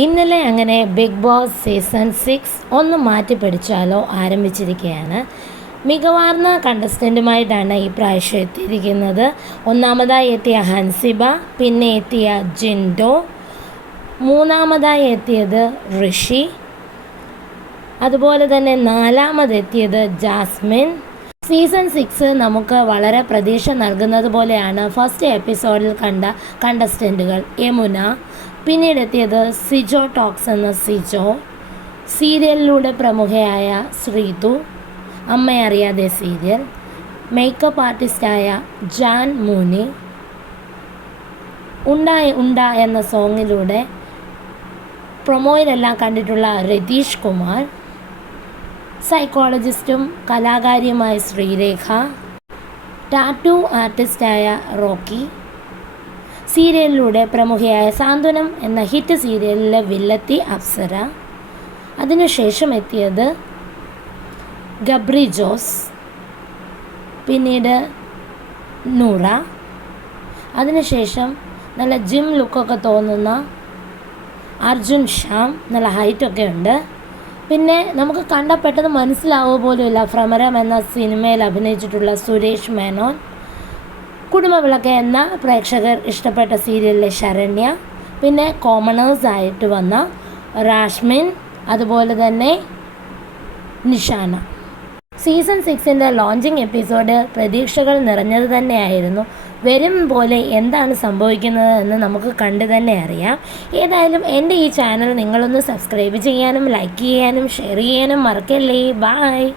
ഇന്നലെ അങ്ങനെ big boss season six ഒന്ന് മാറ്റി പിടിച്ചാലോ ആരംഭിച്ചിരിക്കുകയാണ്. മികവാർന്ന കണ്ടസ്റ്റന്റുമായിട്ടാണ് ഈ പ്രാവശ്യം എത്തിയിരിക്കുന്നത്. ഒന്നാമതായി എത്തിയ ഹൻസിബ പിന്നെ എത്തിയ ജിൻഡോ മൂന്നാമതായി എത്തിയത് ഋഷി അതുപോലെ തന്നെ നാലാമതെത്തിയത് ജാസ്മിൻ സീസൺ സിക്സ് നമുക്ക് വളരെ പ്രതീക്ഷ നൽകുന്നത് പോലെയാണ് ഫസ്റ്റ് എപ്പിസോഡിൽ കണ്ട കണ്ടസ്റ്റന്റുകൾ യമുന പിന്നീട് എത്തിയത് സിജോ ടോക്സ് എന്ന സിജോ. സീരിയലിലൂടെ പ്രമുഖയായ ശ്രീതു അമ്മയറിയാതെ സീരിയൽ. മേക്കപ്പ് ആർട്ടിസ്റ്റായ ജാൻ മൂനി. ഉണ്ടായ ഉണ്ട എന്ന സോങ്ങിലൂടെ പ്രൊമോയിലെല്ലാം കണ്ടിട്ടുള്ള രതീഷ് കുമാർ. സൈക്കോളജിസ്റ്റും കലാകാരിയുമായ ശ്രീരേഖ ടാറ്റു ആർട്ടിസ്റ്റായ റോക്കി സീരിയലിലൂടെ പ്രമുഖയായ സാന്ത്വനം എന്ന ഹിറ്റ് സീരിയലിലെ വില്ലത്തി അപ്സര അതിനുശേഷം എത്തിയത് ഗബ്രി ജോസ് പിന്നീട് നൂറ അതിനുശേഷം നല്ല ജിം ലുക്കൊക്കെ തോന്നുന്ന അർജുൻ ശ്യാം നല്ല ഹൈറ്റൊക്കെ ഉണ്ട്. പിന്നെ നമുക്ക് കണ്ട പെട്ടെന്ന് മനസ്സിലാവുക പോലുമില്ല. ഭ്രമരം എന്ന സിനിമയിൽ അഭിനയിച്ചിട്ടുള്ള സുരേഷ് മേനോൻ കുടുംബവിളക്ക് എന്ന പ്രേക്ഷകർ ഇഷ്ടപ്പെട്ട സീരിയലിലെ ശരണ്യ പിന്നെ കോമണേഴ്സ് ആയിട്ട് വന്ന റാഷ്മിൻ അതുപോലെ തന്നെ നിഷാന. സീസൺ സിക്സിന്റെ ലോഞ്ചിങ് എപ്പിസോഡ് പ്രതീക്ഷകൾ നിറഞ്ഞത് തന്നെയായിരുന്നു. വരും പോലെ എന്താണ് സംഭവിക്കുന്നത് എന്ന് നമുക്ക് കണ്ടു തന്നെ അറിയാം. ഏതായാലും എന്റെ ഈ ചാനൽ നിങ്ങളൊന്ന് സബ്സ്ക്രൈബ് ചെയ്യാനും ലൈക്ക് ചെയ്യാനും ഷെയർ ചെയ്യാനും മറക്കല്ലേ. ബായ്